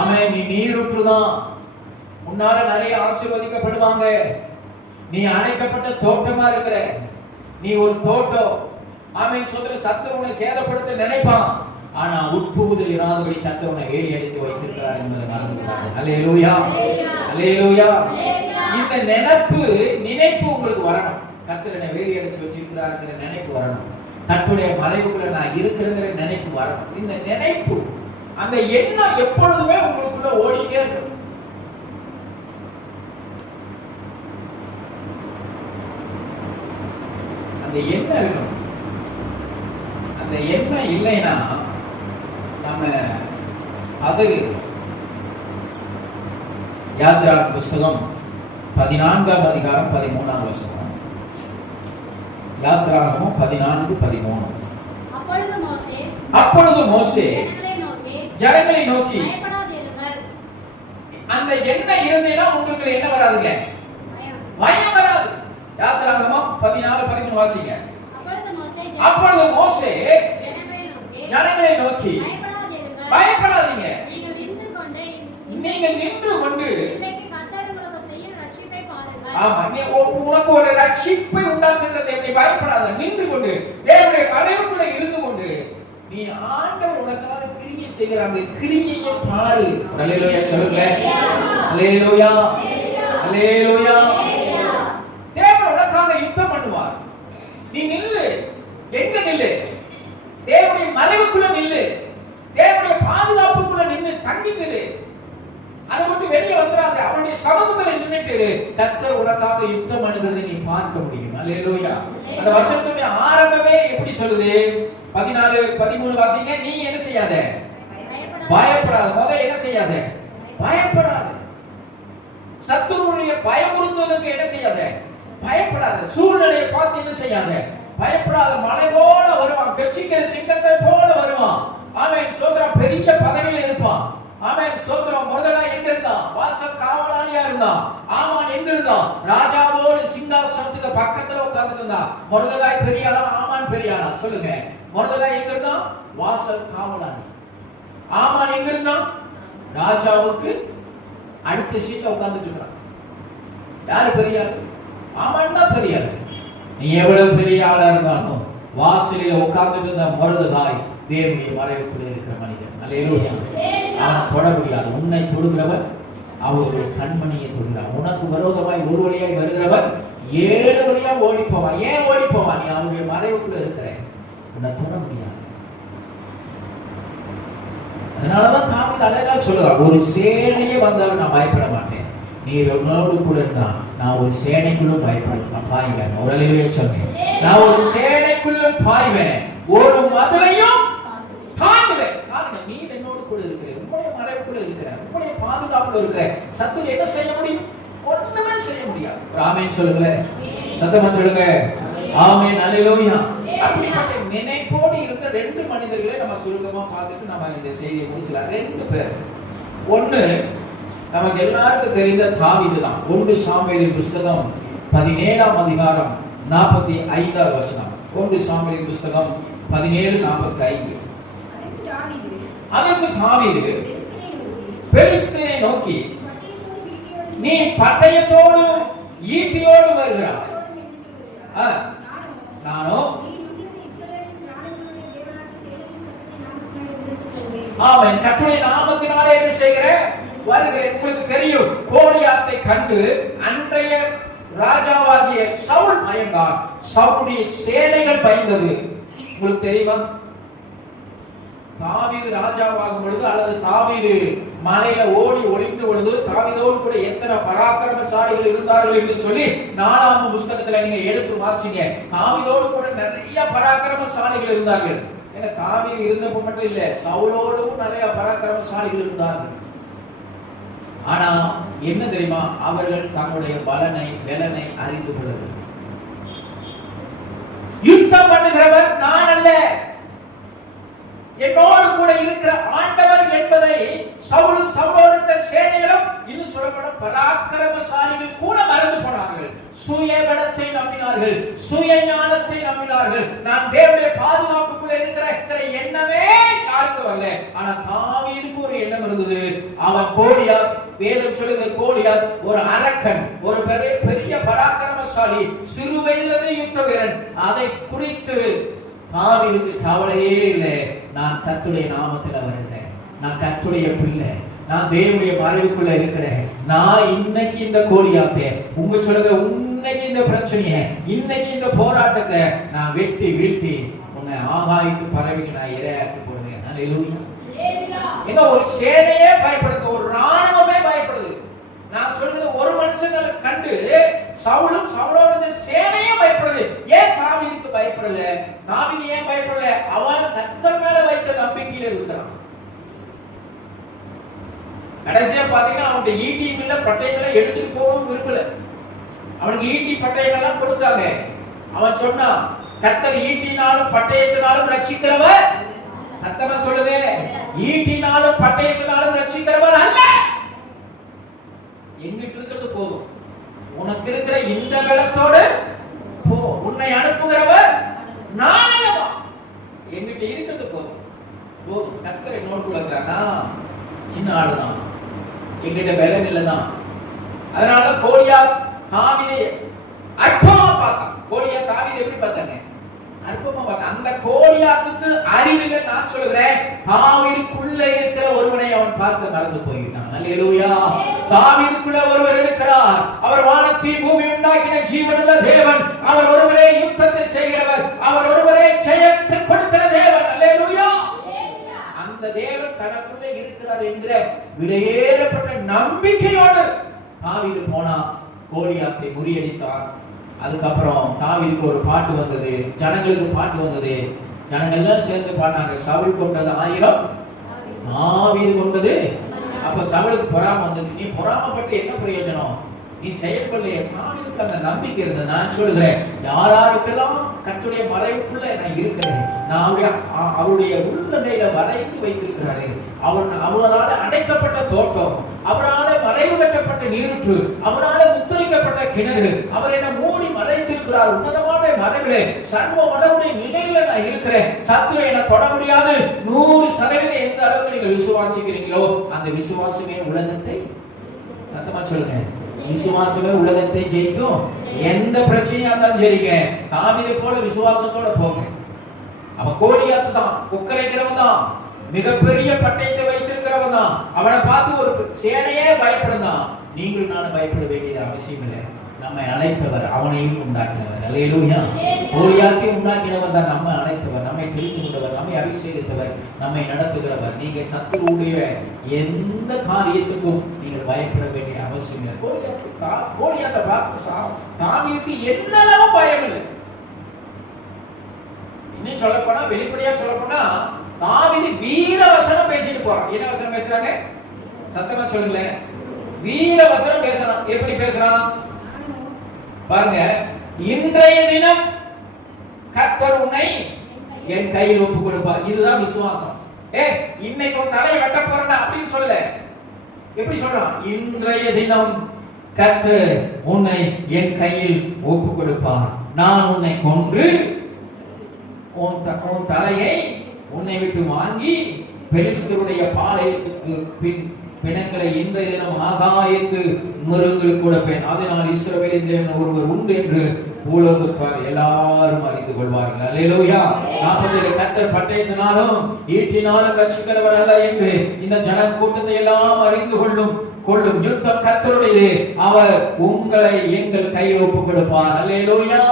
ஆமென். நீ நீரூற்றுதான், உன்னால நிறைய ஆசீர்வதிக்கப்படுவாங்க. நீ அணைக்கப்பட்ட தோட்டமா இருக்கிற, நீ ஒரு தோட்டம். ஆமென். சொல்ற சத்துரு உன்னை சேதப்படுத்த நினைப்பான், ஆனா உட்புகுதல் இராதபடி கர்த்தர் உன்னை வேலி அடித்து வைத்திருக்கிறார் என்பதை மறந்துவிடாதே. அல்லேலூயா. அல்லேலூயா. இந்த நினைப்பு உங்களுக்கு வரணும். கர்த்தர் என்னை வேலி அடிச்சு வச்சிருக்கிறாருங்கிற நினைப்பு வரணும். கர்த்தருடைய மறைவுக்குள்ள நான் இருக்கிறங்கிற நினைப்பு வரணும். இந்த நினைப்பு, அந்த எண்ணம் எப்பொழுதுமே உங்களுக்குள்ள ஓடிட்டே இருக்கும். அந்த எண்ணம் இருக்கணும். அந்த எண்ணம் இல்லைன்னா நம்ம அது யாத்திராகம புஸ்தகம் 14ஆம் அதிகாரம் 13ஆம் வசனம். யாத்திராகமம் 14:13. அப்பொழுது மோசே ஜனங்களை நோக்கி, அந்த எண்ணம் இருந்தேன்னா உங்களுக்கு என்ன வராதுங்க? பயம் வராது. யாத்திராகமம் 14:13 வாசிங்க. அப்பொழுது மோசே ஜனங்களை நோக்கி, பயப்படாதீங்க, நீங்கள் நின்று கொண்டு உனக்கு ஒரு ரட்சிப்பை உண்டாக்குகிறது. எப்படி? பயப்படாத, நின்று கொண்டு தேவனுடைய மறைவுக்குள்ள இருந்து கொண்டு நீ ஆண்டவர் உனக்காக கிரியை செய்கிற அந்த கிரியையை பாரு. அல்லேலூயா சொல்லுங்க. அல்லேலூயா. அல்லேலூயா. தேவன் உனக்காக யுத்தம் பண்ணுவார். நீ நில்லு. எங்க நில்லு? தேவனுடைய மறைவுக்குள்ள நில்லு. தேவனுடைய பாதுகாப்புக்குள்ள நின்னு தங்கிட்டு, அதை விட்டு வெளியே வந்துடாத. அவனுடைய சமூகத்துல நின்னுட்டு கர்த்தர் உனக்காக யுத்தம் பண்ணுகிறதை நீ பார்க்க முடியும். அல்லேலூயா. அந்த வசனத்துடைய ஆரம்பமே எப்படி சொல்லுது? 14-13 வாசிங்க. நீ என்ன செய்யாத? பயப்படாத. முதல்ல என்ன செய்யாத? பயப்படாத. சத்துருடைய பயமுறுத்துவதற்கு என்ன செய்யாத? பயப்படாத. சூழ்நிலையை பார்த்து என்ன செய்யாத? பயப்படாத. மலை போல வருவான், கெச்சிக்கிற சிங்கத்தை போல வருவான். ஆமென். சோதரன் பெரிய பதவியில இருப்பான். ஆமென். சோதரன் மொர்தெகாய் எங்க இருந்தான்? வாசல் காவலாளியா இருந்தான். ஆமான் எங்க இருந்தான்? ராஜாவோடு சிங்காசனத்துக்கு பக்கத்துல உட்கார்ந்து இருந்தான். மொர்தெகாய் பெரியாளா, ஆமான் பெரியாளா? சொல்லுங்க. மொர்தெகாய் எங்க இருந்தான்? வாசல் காவலாளி. ஆமான் எங்க இருந்தான்? ராஜாவுக்கு அடுத்த சீட்ல உட்கார்ந்துட்டு இருக்கிறான். யாரு பெரியாள்? ஆமான் தான் பெரியாள். நீ எவ்வளவு பெரிய ஆளா இருந்தாலும் வாசலில் உட்கார்ந்துட்டு இருந்த மொர்தெகாய் தேவனுடைய மறைவுக்குள்ளே இருக்கிற மனிதன். அல்லேலூயா. அவன் தொட முடியாது. உன்னை தொடுகிறவன் அவருடைய கண்மணியை தொடுகிறான். உனக்கு விரோதமாய் ஒரு வழியாய் வருகிறவன் 7 வழியா ஓடி போவான். ஏன் ஓடி போவான்? நீ அவருடைய மறைவுக்குள்ள இருக்கிற, உன்னை தொட முடியாது. அதனாலதான் தாவீது அழகா சொல்றான், ஒரு சேனையே வந்தாலும் நான் பயப்பட மாட்டேன். நீர் என்னோடு கூட இருந்தா நான் ஒரு சேனைக்குள்ளும் பாய்வேன். ஒரு அல்லேலூயா சொல்றேன். நான் ஒரு சேனைக்குள்ளும் பாய்வேன், ஒரு மதிலையும் தாண்டுவேன். காரணம், நீ என்னோடு கூட இருக்கிற, உங்களுடைய மறைவுக்குள்ள இருக்கிற, உங்களுடைய பாதுகாப்புல இருக்கிற. சத்துரு என்ன செய்ய முடியும்? ஒண்ணுமே செய்ய முடியாது. ஆமென் சொல்லுங்க. சத்தமா சொல்லுங்க. ஆமென். அல்லேலூயா. அப்படிப்பட்ட நினைப்போடு இருந்த 2 மனிதர்களை நம்ம சுருக்கமா பார்த்துட்டு நம்ம இந்த செய்தியை முடிச்சலாம். 2 பேர். ஒண்ணு நமக்கு எல்லாருக்கும் தெரிந்த தாவீது தான். 1 சாமுவேலின் புஸ்தகம் 17ஆம் அதிகாரம் 45ஆம் வசனம். 1 சாமுவேலின் புஸ்தகம் 17:45. அதற்கு தாவீது பெலிஸ்தரை நோக்கி, நீ பட்டயத்தோடும் ஈட்டியோடும் வருகிறாய், நானோ ஆமென் கர்த்தருடைய நாமத்தினாலே என்ன செய்கிறேன்? வருகிறேன். உங்களுக்கு தெரியும், கோலியாத்தை கண்டு அன்றைய ராஜாவாகிய சவுல் பயந்தான். சவுலுடைய சேனைகள் பயந்தது. உங்களுக்கு தெரியுமா? தாவீது ராஜாவாகும் பொழுது அல்லது தாவீது மலையில ஓடி ஒளிந்து பொழுது தாவீதோடு கூட எத்தனை பராக்கிரமசாலிகள் இருந்தார்கள் என்று சொல்லி 4ஆம் புத்தகத்துல நீங்க எடுத்து வாசிங்க. தாவீதோடு கூட நிறைய பராக்கிரமசாலிகள் இருந்தார்கள். தாவீது இருந்தப்ப மட்டும் இல்ல, சவுலோடும் நிறைய பராக்கிரமசாலிகள் இருந்தார்கள். ஆனா என்ன தெரியுமா, அவர்கள் தங்களுடைய பலனை அறிந்து கொள்ளவில்லை. யுத்தம் பண்ணுகிறவர் நான் அல்ல, என்னோடு கூட இருக்கிற ஆண்டவர் என்பதை சவுலும் சவுலோடு இருந்த சேனைகளும், இன்னும் சொல்லப்போன பராக்கிரமசாலிகள் கூட மறந்து போனார்கள். சுயபலத்தை நம்பினார்கள், சுய ஞானத்தை நம்பினார்கள். நான் தேவனுடைய பாதுகாப்புக்குள்ள இருக்கிற எண்ணமே யாருக்கு வரல. ஆனா தாவீதுக்கு ஒரு எண்ணம் இருந்தது. அவன் கோலியாத், வேதம் சொல்லுது கோலியாத் ஒரு அரக்கன், ஒரு பெரிய பராக்கிரமசாலி, சிறு வயதிலே யுத்த வீரன். அதை குறித்து தாவீதுக்கு கவலையே இல்லை. நான் கர்த்தருடைய நாமத்தில் வருகிறேன், நான் கர்த்தருடைய பிள்ளை, நான் தேவனுடைய மறைவுக்குள்ள இருக்கிறேன். நான் இன்னைக்கு இந்த கோலியாத்தை உங்க சொல்லுங்க, இன்னைக்கு இந்த பிரச்சனையை, இன்னைக்கு இந்த போராட்டத்தை நான் வெட்டி வீழ்த்தி உன்னை ஆகாயத்து பறவைக்கு நான் இரையாக்கி போடுவேன். அல்லேலூயா. ஏங்க ஒரு சேனையே பயப்படுது, ஒரு ராணுவமே பயப்படுது. நான் சொல்றது ஒரு மனுஷங்களை கண்டு சவுலும் சவுலோட சேனையே பயப்படுது. ஏன் தாவீதுக்கு பயப்படல? தாவீது ஏன் பயப்படல? அவன் கர்த்தர் மேல வைத்த நம்பிக்கையில இருக்கிறான். கடைசியா பாத்தீங்கன்னா அவனுடைய ஈட்டி மேல பட்டயங்களை எடுத்துட்டு போகவும் விரும்பல. அவனுக்கு ஈட்டி பட்டயம் எல்லாம் கொடுத்தாங்க. அவன் சொன்னான், கர்த்தர் ஈட்டினாலும் பட்டயத்தினாலும் ரட்சிக்கிறவர். சத்தமா சொல்லுது, ஈட்டினாலும் பட்டயத்தினாலும் ரட்சிக்கிறவர் அல்ல. எங்கிட்ட இருக்கிறது போதும், உனக்கு இருக்கிற இந்த பலத்தோடு போ, உன்னை அனுப்புகிறவர் நான் அல்லவா. எங்கிட்ட இருக்கிறது போதும் போதும். கர்த்தரை நோட் கொடுக்கிறானா, சின்ன ஆளுதான், எங்கிட்ட பலன் இல்லதான். அதனால கோலியாத் தாவீதை அற்பமா பார்த்தான். கோலியாத் தாவீதை எப்படி பார்த்தாங்க? அற்பமா பார்த்தான். அந்த கோலியாத்துக்கு அறிவில்லை. நான் சொல்கிறேன், தாவீதுக்குள்ள இருக்கிற ஒருவனை அவன் பார்க்க மறந்து போய்விட்டான். அல்லேலூயா. தாவீதுக்குள்ள ஒருவர் இருக்கிறார். அவர் வானத்தையும் பூமி உண்டாக்கின ஜீவனுள்ள தேவன். அவர் ஒருவரே யுத்தத்தை செய்கிறவர். அவர் ஒருவரே ஜெயத்தை கொடுக்கிற தேவன். அல்லேலூயா. அந்த தேவன் தனக்குள்ள இருக்கிறார் என்கிற விடையேறப்பட்ட நம்பிக்கையோடு தாவீது போனா கோலியாத்தை முறியடித்தான். அதுக்கப்புறம் தாவீதுக்கு ஒரு பாட்டு வந்தது, ஜனங்களுக்கு பாட்டு வந்தது. ஜனங்கள் எல்லாம் சேர்ந்து பாடினாங்க, சவுல் கொண்டது 1000, தாவீது கொண்டது. அப்ப சவுலுக்கு பொறாம வந்துச்சு. நீ பொறாமப்பட்டு என்ன பிரயோஜனம்? நீ செயல்படலையே. தாவீதுக்கு அந்த நம்பிக்கை இருந்தது. நான் சொல்லுகிறேன், யாராருக்கெல்லாம் கர்த்தருடைய மறைவுக்குள்ள நான் இருக்கிறேன், நான் அவருடைய உள்ளங்கையில வரைந்து வைத்திருக்கிறாரு. அவரால் அடைக்கப்பட்ட தோட்டம், அவரால் மறைவு கட்டப்பட்ட நீருற்று, அவரால் முத்திரிக்கப்பட்ட கிணறு, அவர் என்ன மூடி மறைத்திருக்கிறார். உன்னதமான மறைவிலே சர்வ வல்லவருடைய நிலையில நான் இருக்கிறேன். சத்துரு என்ன தொட முடியாது. 100% எந்த அளவுக்கு நீங்க விசுவாசிக்கிறீங்களோ அந்த விசுவாசமே உலகத்தை, சத்தமா சொல்லுங்க, விசுவாசமே உலகத்தை ஜெயிக்கும். எந்த பிரச்சனையா இருந்தாலும் சரிங்க, தாவீதை போல விசுவாசத்தோட போங்க. அவ கோலியாத்து தான், உக்கரைக்கிறவன் தான், மிகப்பெரிய பட்டயத்தை வைத்திருக்கிறவன் தான். அவனை பார்த்து ஒரு சேனையே பயப்படுதான். நீங்கள் நான் பயப்பட வேண்டியது அவசியம் இல்லை. நம்மை அழைத்தவர், அவனையும் உண்டாக்கினவர். அல்லேலூயா. கோலியாத்தையும் உண்டாக்கினவர் தான் நம்மை அழைத்தவர், நம்மை தெரிந்து கொண்டவர், நம்மை அபிஷேகித்தவர், நம்மை நடத்துகிறவர். நீங்க சத்துருடைய எந்த காரியத்துக்கும் நீங்கள் பயப்பட வேண்டிய அவசியம் இல்லை. கோலியாத்தை பார்த்து தாவீதுக்கு என்னளவு பயம் இல்லை. இன்னும் சொல்ல போனா, வெளிப்படையா சொல்ல போனா, தாவீது வீர வசனம் பேசிட்டு போறான். என்ன வசனம் பேசுறாங்க? சத்தமா சொல்லுங்களேன். வீர வசனம் பேசுறான். எப்படி பேசுறான் பாருங்க. இன்றைய தினம் கர்த்தர் உன்னை என் கையில் ஒப்பு கொடுப்பார். இதுதான் விசுவாசம். இன்னைக்கு ஒரு தலையை வெட்ட போறேன் அப்படின்னு சொல்லல. எப்படி சொல்றான்? இன்றைய தினம் கர்த்தர் உன்னை என் கையில் ஒப்பு கொடுப்பார். நான் உன்னை கொன்று உன் தலையை உன்னை விட்டு வாங்கி பெலிஸ்தருடைய பாளையத்துக்கு பிணங்களை இன்றைய தினம் ஆகாயத்து மிருகங்களுக்கு கொடுப்பேன். அதனால் இஸ்ரவேலின் தேவன் ஒருவர் உண்டு என்று பூலோகத்தார் எல்லாரும் அறிந்து கொள்வார்கள். அல்லேலூயா. 47 கர்த்தர் பட்டயத்தினாலும் ஈட்டினாலும் ரட்சிக்கிறவர் அல்ல என்று இந்த ஜன கூட்டத்தை எல்லாம் அறிந்து கொள்ளும் யுத்தம் கர்த்தருடையது. அவர் உங்களை எங்கள் கையில் ஒப்புக் கொடுப்பார். அல்லேலூயா.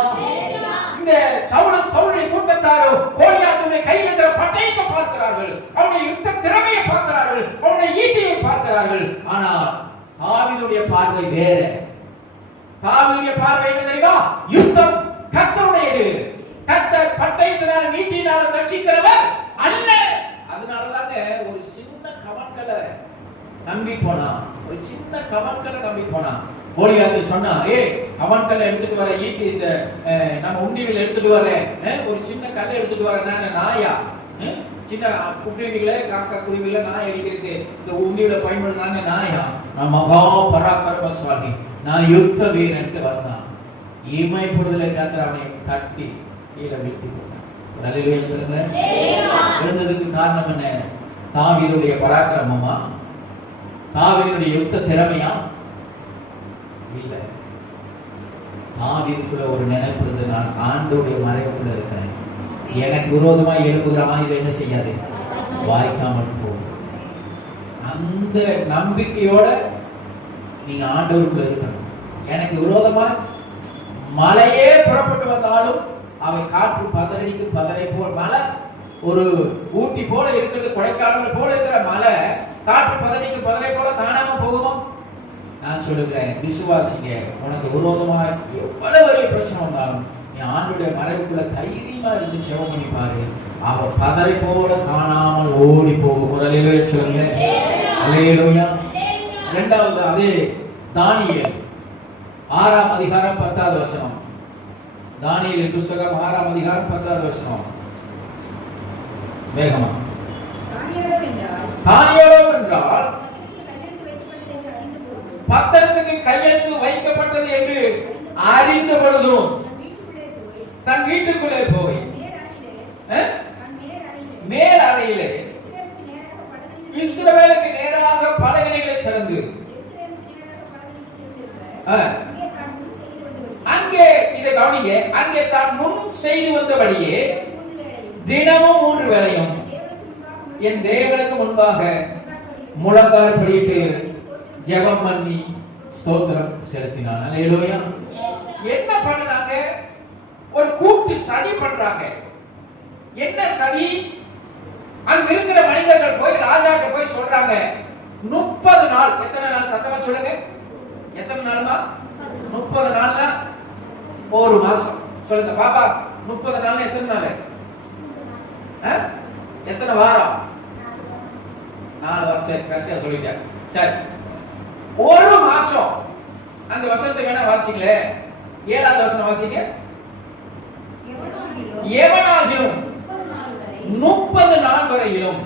இந்த சவுளுடைய கூட்டத்தாரும் கோலியாத்துடைய கையில் இருக்கிற பட்டயத்தை பார்க்கிறார்கள், அவனுடைய யுத்த திறமையை பார்க்கிறார்கள், அவனுடைய ஈட்டியை பார்க்கிறார்கள். ஆனால் தாவீதுடைய பார்வை வேற. தாவீதுடைய பார்வை என்ன தெரியுமா? யுத்தம் கர்த்தருடையது. கர்த்தர் பட்டயத்தினாலும் ஈட்டினாலும் ரட்சிக்கிறவர் அல்ல. அதனாலதாங்க ஒரு சின்ன கவன்களை நம்பி போனா, ஒரு சின்ன கவன்களை நம்பி போனா. கோலியாத்து சொன்னா, கவன்களை எடுத்துட்டு வர, ஈட்டி இந்த நம்ம உண்டிவில் எடுத்துட்டு வர, ஒரு சின்ன கல்லை எடுத்துட்டு வர, நான் நாயா சின்ன குருவிகளை காக்கா குருவிகளை நாய் அடிக்கிறதுக்கு இந்த உண்டியில பயன்படுத்தினாங்க நாயா? நான் மகா பராக்கிரமசாலி, நான் யுத்த வீரன்ட்டு வந்தான். இமைப்படுதலை கர்த்தர் அவனை தட்டி கீழே வீழ்த்தி போனார். அல்லேலூயா சொல்லுங்க. விழுந்ததுக்கு காரணம் என்ன? தாவீதுடைய பராக்கிரமமா? தாவீதுடைய யுத்த திறமையா? இல்ல. தாவீதுக்குள்ள ஒரு நினைப்பு இருந்தது, நான் ஆண்டவருடைய மறைவுக்குள்ள இருக்கிறேன், எனக்கு விரோதமா எழுப்புகிறமா, இதை என்ன செய்யாது, வாய்க்காமல் போகும். அந்த நம்பிக்கையோட நீங்க ஆண்டவருக்குள்ள இருக்கணும். எனக்கு விரோதமா மலையே புறப்பட்டு வந்தாலும் அவை காற்று பதறடிக்கு பதரை போல், மலை ஒரு ஊட்டி போல இருக்கிறது, கொடைக்கானல் போல இருக்கிற மலை காற்று பதறிக்கு பதரை போல காணாம போகுமா? நான் சொல்லுகிறேன், விசுவாசிங்க, உனக்கு விரோதமா எவ்வளவு பெரிய பிரச்சனை வந்தாலும் நீ ஆண்டவருடைய மறைவுக்குள்ள தைரியமா இருந்து ஜெபம் பண்ணி பாரு, அவ பதரை போல காணாமல் ஓடி போகும். அல்லேலூயா சொல்லுங்க. அல்லேலூயா. இரண்டாவது அதே தானியேல் 6ஆம் அதிகாரம் 10வது வசனம். தானியேலின் புத்தகம் 6ஆம் அதிகாரம் 10வது வசனம். வேகமா. தானியேலோ என்றால் பத்திரத்துக்கு கையெழுத்து வைக்கப்பட்டது என்று அறிந்த பொழுதும் தன் வீட்டுக்குள்ளே போய் மேல் அறையிலே இஸ்ரவேலுக்கு நேராக பலகணிகளை திறந்து அங்கே, இதை கவனிங்க, அங்கே தான் முன் செய்து வந்தபடியே தினமும் 3 வேளையும் என் தேவனுக்கு முன்பாக முழங்கால் படியிட்டு ஜெபம் பண்ணி ஸ்தோத்திரம் செலுத்தினான். அல்லேலூயா. என்ன பண்ணாங்க? ஒரு கூட்டு சதி பண்றாங்க. என்ன சதி? அங்க இருக்கிற மனிதர்கள் போய் ராஜாட்ட போய் சொல்றாங்க, 30 நாள். எத்தனை நாள்? சத்தமா சொல்லுங்க. எத்தனை நாளுமா? 30 நாள்னா ஒரு மாசம். சொல்லுங்க பாப்பா, 30 நாள் எத்தனை நாள்? எத்தனை வாரம்? 4 வாரம். சரி, கரெக்டா சொல்லிட்டேன். சரி, ஒரு மாசம். அந்த வசனத்தை வேணா வாசிங்களே, 7வது வசனம் வாசிங்க. எவனாகிலும் 30 நாள் வரையிலும்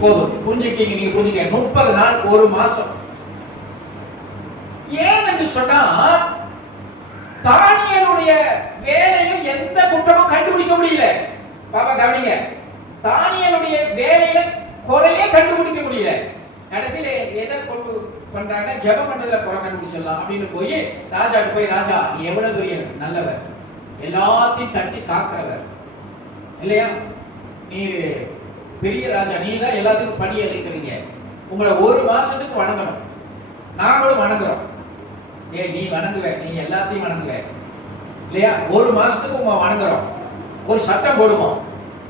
போதும், புரிஞ்சுக்கிட்டீங்க, நீங்க புரிஞ்சுக்க. 30 நாள் ஒரு மாசம். ஏன் என்று சொன்னா, தானியேலுடைய வேலையில எந்த குற்றமும் கண்டுபிடிக்க முடியல. பாப்பா கவனிங்க, தானியேலுடைய வேலையில குறையே கண்டுபிடிக்க முடியல. கடைசியில எதை கொண்டு பண்றாங்க? ஜெபம் பண்றதுல குறை கண்டுபிடிச்சிடலாம் அப்படின்னு போய் ராஜாட்டு போய், ராஜா நீ எவ்வளவு பெரிய நல்லவர், எல்லாத்தையும் தட்டி காக்கிறவர் இல்லையா, நீ பெரிய ராஜா, நீ தான் எல்லாத்துக்கும் பணி அளிக்கிறீங்க, உங்களை ஒரு மாசத்துக்கு வணங்கணும், நாங்களும் வணங்குறோம். நீ வணங்குவ, நீ எல்லாத்தையும் வணங்குவ இல்லையா, ஒரு மாசத்துக்கு உங்க வணங்குறோம். ஒரு சட்டம் போடுவோம்,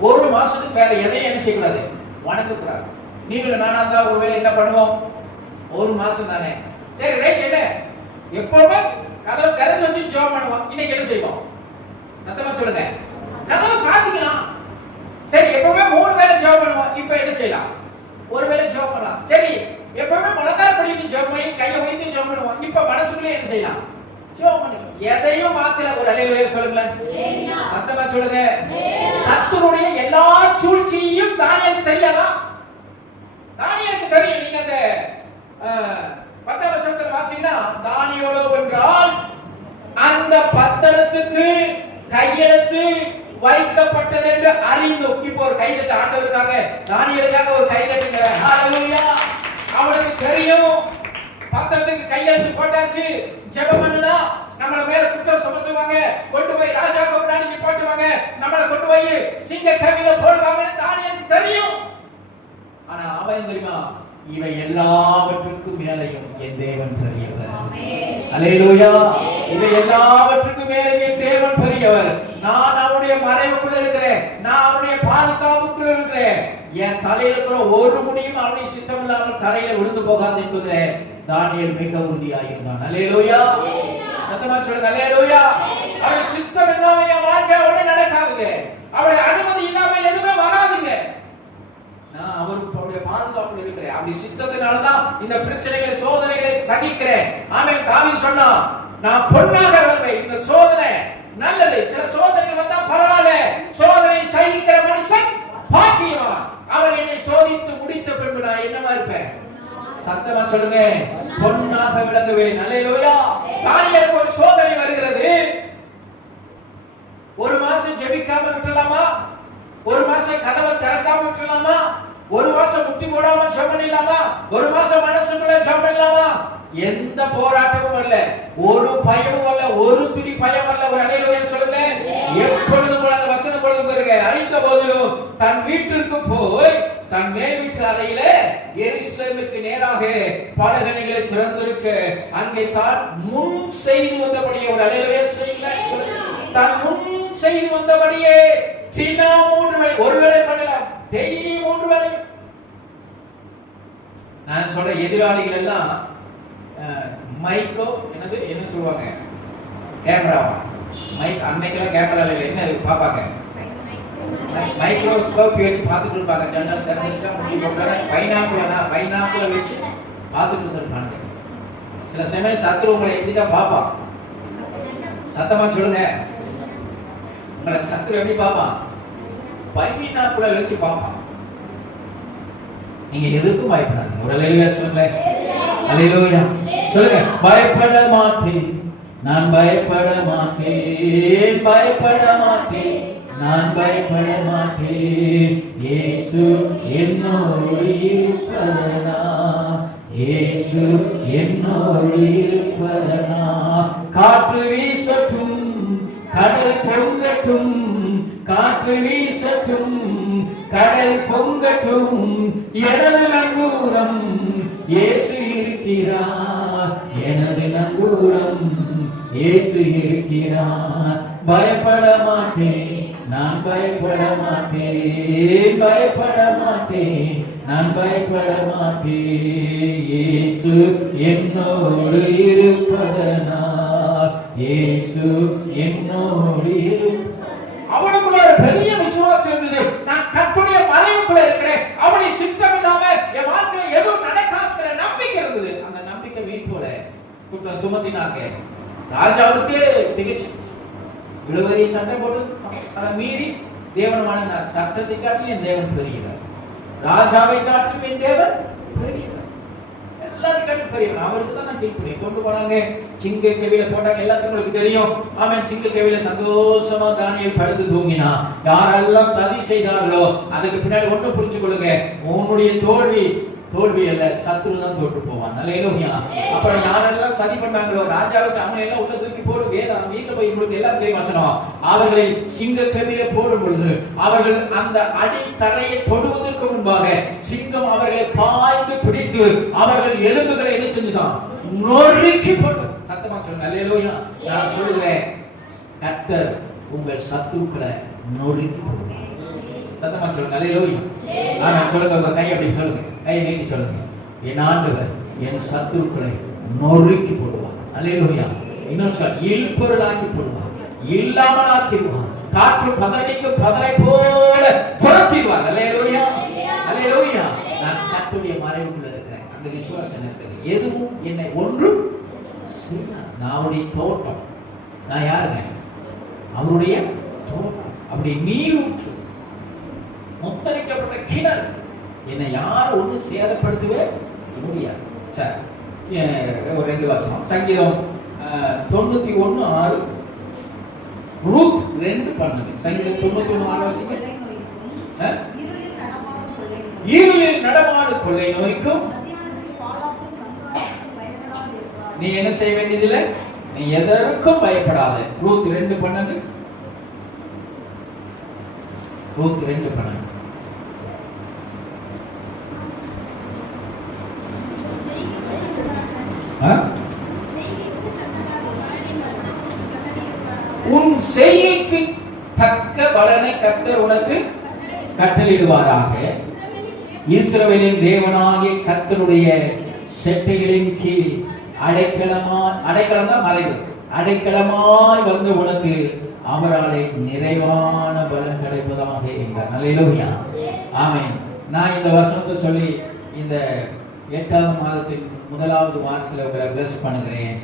ஒரு மாசத்துக்கு வேற எதையும் என்ன செய்யக்கூடாது, வணங்கக்கூடாது. நீங்களும் நானா தான் ஒருவேளை என்ன பண்ணுவோம், ஒரு மாசம் தானே, சரி ரைட், என்ன எப்பவுமே கதவை திறந்து வச்சு ஜெபம் பண்ணுவோம். இன்னைக்கு என்ன செய்வோம்? சத்தமா சொல்லுங்க. கதவை சாத்திக்கலாம். சரி, எப்பவுமே 3 வேளை ஜெபம் பண்ணுவோம். இப்ப என்ன செய்யலாம்? ஒரு வேளை ஜெபம் பண்ணலாம். சரி, எப்பவுமே முழங்கால் படிட்டு ஜெபம் பண்ணி கையை வைத்து ஜெபம் பண்ணுவோம். இப்ப மனசுக்குள்ளே என்ன செய்யலாம்? ஜெபம் பண்ணுங்க. எதையும் மாத்தல. ஒரு அல்லேலூயா சொல்லுங்க. சத்தமா சொல்லுங்க. சத்துருடைய எல்லா சூழ்ச்சியையும் தானியேலுக்கு தெரியாதா? தானியேலுக்கு தெரியும். நீங்க அந்த 10வது வசனத்துல வாசிச்சீங்கன்னா, தானியேலோ என்றால் அந்த பத்திரத்துக்கு கையெழுத்து வைக்கப்பட்டது என்று அறிந்தோம். இப்போ ஒரு கைதட்டு ஆண்டவருக்காக, தானியேலுக்காக ஒரு கைதட்டுங்க. ஹalleluya. அவனுக்கு தெரியும் பத்திரத்துக்கு கையெழுத்து போட்டாச்சு, ஜெபம் பண்ணுனா நம்மள மேல குற்றம் சுமத்துவாங்க, கொண்டு போய் ராஜாவுக்கு முன்னாடி நிப்பாட்டுவாங்க, நம்மள கொண்டு போய் சிங்க கவியில போடுவாங்கன்னு தானியேலுக்கு தெரியும். ஆனா அவன் தெரியுமா, இவை எல்லாவற்றுக்கும் மேலையும் என் தேவன் பெரியவர். அல்லேலூயா. இவை எல்லாவற்றுக்கும் மேலே என் தேவன் பெரியவர். நான் அவருடைய மறைவுக்குள்ள இருக்கிறேன், நான் அவருடைய பாதுகாப்புக்குள்ள இருக்கிறேன். என் தலையில இருக்கிற ஒரு முடியும் அவருடைய சித்தம் இல்லாமல் தரையில விழுந்து போகாது என்பதிலே தானியேல் மிக உறுதியாயிருந்தான். அல்லேலூயா. சத்தமா சொல்லுங்க அல்லேலூயா. அவருடைய சித்தம் இல்லாம என் வாழ்க்கை உடனே நடக்காதுங்க. அவருடைய அனுமதி இல்லாம எதுவுமே வராதுங்க. நான் அவருடைய பாதுகாப்புல இருக்கிறேன். அப்படி சித்தத்தினாலதான் இந்த பிரச்சனைகளை சோதனைகளை சகிக்கிறேன். ஆமென். தாவீது சொன்னா, நான் பொன்னாக விளங்குவேன். இந்த சோதனை நல்லது. சில சோதனைகள் வந்தா பரவாயில்ல, சோதனை சகிக்கிற மனுஷன் பாக்கியவான். அவர் என்னை சோதித்து முடித்த பின்பு நான் என்னவா இருப்பேன்? சத்தமா சொல்லுங்க, பொன்னாக விளங்குவேன். அல்லேலூயா. தானியேலுக்கு ஒரு சோதனை வருகிறது. ஒரு மாசம் ஜெபிக்காம விட்டுலாமா? ஒரு மாசம் கதவை திறக்காம விட்டுலாமா? ஒரு மாசம் முட்டி போடாம ஜெபம் இல்லாமா? ஒரு மாசம் மனசுக்குள்ள ஜெபம் இல்லாமா? எந்த போராட்டமும் அல்ல, ஒரு பயமும் அல்ல, ஒரு துளி பயம் அல்ல. ஒரு அல்லேலூயா சொல்லுங்க. எப்பொழுதும் அந்த வசனம் பொழுது பெறுக. அறிந்த போதிலும் தன் வீட்டிற்கு போய் தன் மேல் வீட்டு அறையில எருசலேமுக்கு நேராக பலகணிகளை திறந்திருக்க அங்கே தான் முன் செய்து வந்தபடியே, ஒரு அல்லேலூயா சொல்லுங்க, தான் முன் செய்து வந்தபடியே தினம் 3 வேளை, ஒரு வேளை பண்ணலாம், டெய்லி 3 வேளை. நான் சொல்ற எதிராளிகள் எல்லாம் மைக்கோ என்னது என்ன சொல்லுவாங்க, கேமராவா? மைக் அன்னைக்கெல்லாம் கேமரா இல்ல, என்ன பாப்பாங்க? மைக்ரோஸ்கோப் வச்சு பார்த்துட்டு இருப்பாங்க. ஜன்னல் திறந்துச்சா முட்டி போட்டாங்க, பைனாக்குலர் வச்சு பார்த்துட்டு இருந்திருப்பாங்க. சில சமயம் சத்ரு உங்களை எப்படிதான் பாப்பான்? சத்தமா சொல்லுங்க. உங்களை சத்ரு எப்படி பாப்பான்? பைனாக்குலர் வச்சு பாப்பான். நீங்க எதுக்கும் பயப்படாதீங்க. ஒரு அல்லேலூயா சொல்லுங்க. அல்லேலூயா சொல்லுங்க. பயப்பட மாட்டேன், நான் பயப்பட மாட்டேன், பயப்பட மாட்டேன், நான் பயப்பட மாட்டேன். இயேசு என்னோடு இருப்பதனால், இயேசு என்னோடு இருப்பதனால். காற்று வீசட்டும், கடல் பொங்கட்டும், காற்று வீசட்டும், கடல் பொங்கட்டும், எனது நங்கூரம் இயேசு இருக்கிறார், எனது நங்கூரம் இயேசு இருக்கிறார். பயப்பட மாட்டேன், நான் பயப்பட மாட்டேன், பயப்பட மாட்டேன், நான் பயப்பட மாட்டேன். இயேசு என்னோடு இருப்பதனால், இயேசு என்னோடு இருப்பதனால். அவனுக்குள்ள ஒரு பெரிய விசுவாசம் இருந்தது. நான் கர்த்தருடைய மறைவுக்குள்ள இருக்கிறேன், அவனுடைய சித்தம் இல்லாம என் வாழ்க்கையில எதுவும் நடக்காதுங்கிற நம்பிக்கை இருந்தது. அந்த நம்பிக்கை வீண் போல குற்றம் சுமத்தினாங்க. ராஜாவுக்கு திகச்சு இழுவரி சண்டை போட்டு அதை மீறி தேவன் வணங்கினார். சட்டத்தை காட்டிலும் என் தேவன் பெரியவர், ராஜாவை காட்டிலும் என் தேவன் பெரியவர், எல்லாத்தையும் பெரியவர். அவருக்கு தான் நான் கீழ்ப்படிய கொண்டு போனாங்க. சிங்க கேவில போட்டாங்க, எல்லாத்துக்கும் உங்களுக்கு தெரியும். ஆமென். சிங்க கேவில சந்தோஷமா தானியேல் படுத்து தூங்கினா. யாரெல்லாம் சதி செய்தார்களோ அதுக்கு பின்னாடி ஒண்ணு புரிஞ்சு கொள்ளுங்க, உன்னுடைய தோல்வி அல்ல, சத்ரு தான் தோற்று போவான். அல்லேலூயா. அப்புறம் யாரெல்லாம் சதி பண்ணாங்களோ ராஜாவுக்கு அவங்க எல்லாம் உள்ள தூக்கி போடு, வேதம் வீட்டுல போய் உங்களுக்கு எல்லாம் தெரியும் வசனம். அவர்களை சிங்க கவியில போடும் பொழுது அவர்கள் அந்த அடி தரையை தொடுவதற்கு முன்பாக சிங்கம் அவர்களை பாய்ந்து பிடித்து அவர்கள் எலும்புகளை என்ன செஞ்சுதான்? நொறுக்கி போட்டு. சத்தமா சொல்லுங்க அல்லேலூயா. நான் சொல்லுகிறேன், கர்த்தர் உங்கள் சத்துருக்களை நொறுக்கி போடுவார். சத்தமா சொல்லுங்க அல்லேலூயா. ஆமென். சொல்லுங்க, உங்க கை அப்படி சொல்லுங்க, கையை நீட்டி சொல்லுங்க. என் ஆண்டவர் என் சத்துருக்களை நொறுக்கி போடுவார். அல்லேலூயா. இன்னொரு சொல், இல்பொருளாக்கி போடுவார், இல்லாமல் ஆக்கிடுவார். காற்று பதறடிக்கும் பதரை போல துரத்திடுவார். அல்லேலூயா, அல்லேலூயா. நான் கர்த்தருடைய மறைவுக்குள்ள இருக்கிறேன், அந்த விசுவாசம் இருக்கிறது. எதுவும் என்னை ஒன்றும் செய்யாது. நான் அவருடைய தோட்டம். நான் யாருங்க? அவருடைய தோட்டம். அப்படி நீரூற்று, முத்தரிக்கப்பட்ட கிணறு. என்னை யாரும் ஒன்றும் சேதப்படுத்தவே முடியாது. சரி, ஒரு 2 வசனம். சங்கீதம் 91:6, ரூத் 2:12. சங்கீதம் 91:6 வாசிங்க. இருளில் நடமாடு கொள்ளை நோய்க்கும் நீ என்ன செய்ய வேண்டியதில்லை, நீ எதற்கும் பயப்படாத. ரூத் 2:12. ரூத் 2:12. உன் செய்கைக்கு தக்க பலனை கர்த்தர் உனக்கு கட்டளையிடுவாராக. இஸ்ரவேலின் தேவனாகிய கர்த்தருடைய செட்டைகளின் கீழ் அடைக்கலம் தான் மறைவு, அடைக்கலமாய் வந்து உனக்கு அவராலே நிறைவான பலன் கிடைப்பதாக என்றார். அல்லேலூயா, ஆமென். நான் இந்த வசனத்தை சொல்லி இந்த 8வது மாதத்தின் 1வது வாரத்தில் உங்களை பிளஸ் பண்ணுகிறேன்.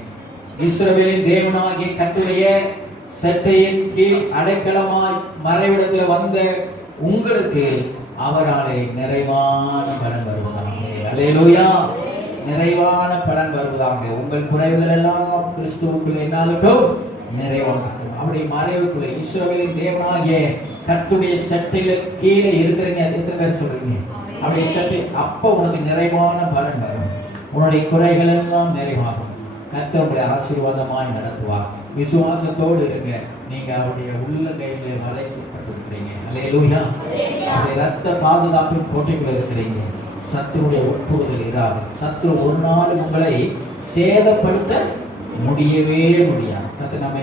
இஸ்ரவேலின் தேவனாகிய கர்த்தருடைய செட்டையின் கீழ் அடைக்கலமாய் மறைவிடத்தில் வந்த உங்களுக்கு அவராலே நிறைவான பலன் வருவதாக. அல்லேலூயா, நிறைவான பலன் வருவதாக. உங்கள் குறைவுகள் எல்லாம் கிறிஸ்துவுக்குள்ள என்னாலும் நிறைவாகட்டும். அப்படி மறைவுக்குள்ள இஸ்ரவேலின் தேவனாகிய கர்த்தருடைய சட்டையில கீழே இருக்கிறீங்க. எத்தனை பேர் சொல்றீங்க? அப்படியே சட்டை, அப்போ உனக்கு நிறைவான பலன் வரும். உன்னுடைய குறைகள் எல்லாம் நிறைவாகும். கர்த்தர் உங்களை ஆசீர்வாதமாய் நடத்துவார். விசுவாசத்தோடு இருங்க. நீங்க அவருடைய உள்ள கையிலே மறைக்கப்பட்டிருக்கிறீங்க. அல்லேலூயா, அவருடைய ரத்த பாதுகாப்பின் கோட்டைக்குள்ள இருக்கிறீங்க. சத்துருடைய உட்புகுதல் இராது. சத்துரு ஒரு நாள் உங்களை சேதப்படுத்த முடியவே முடியாது. கர்த்தர் நம்மை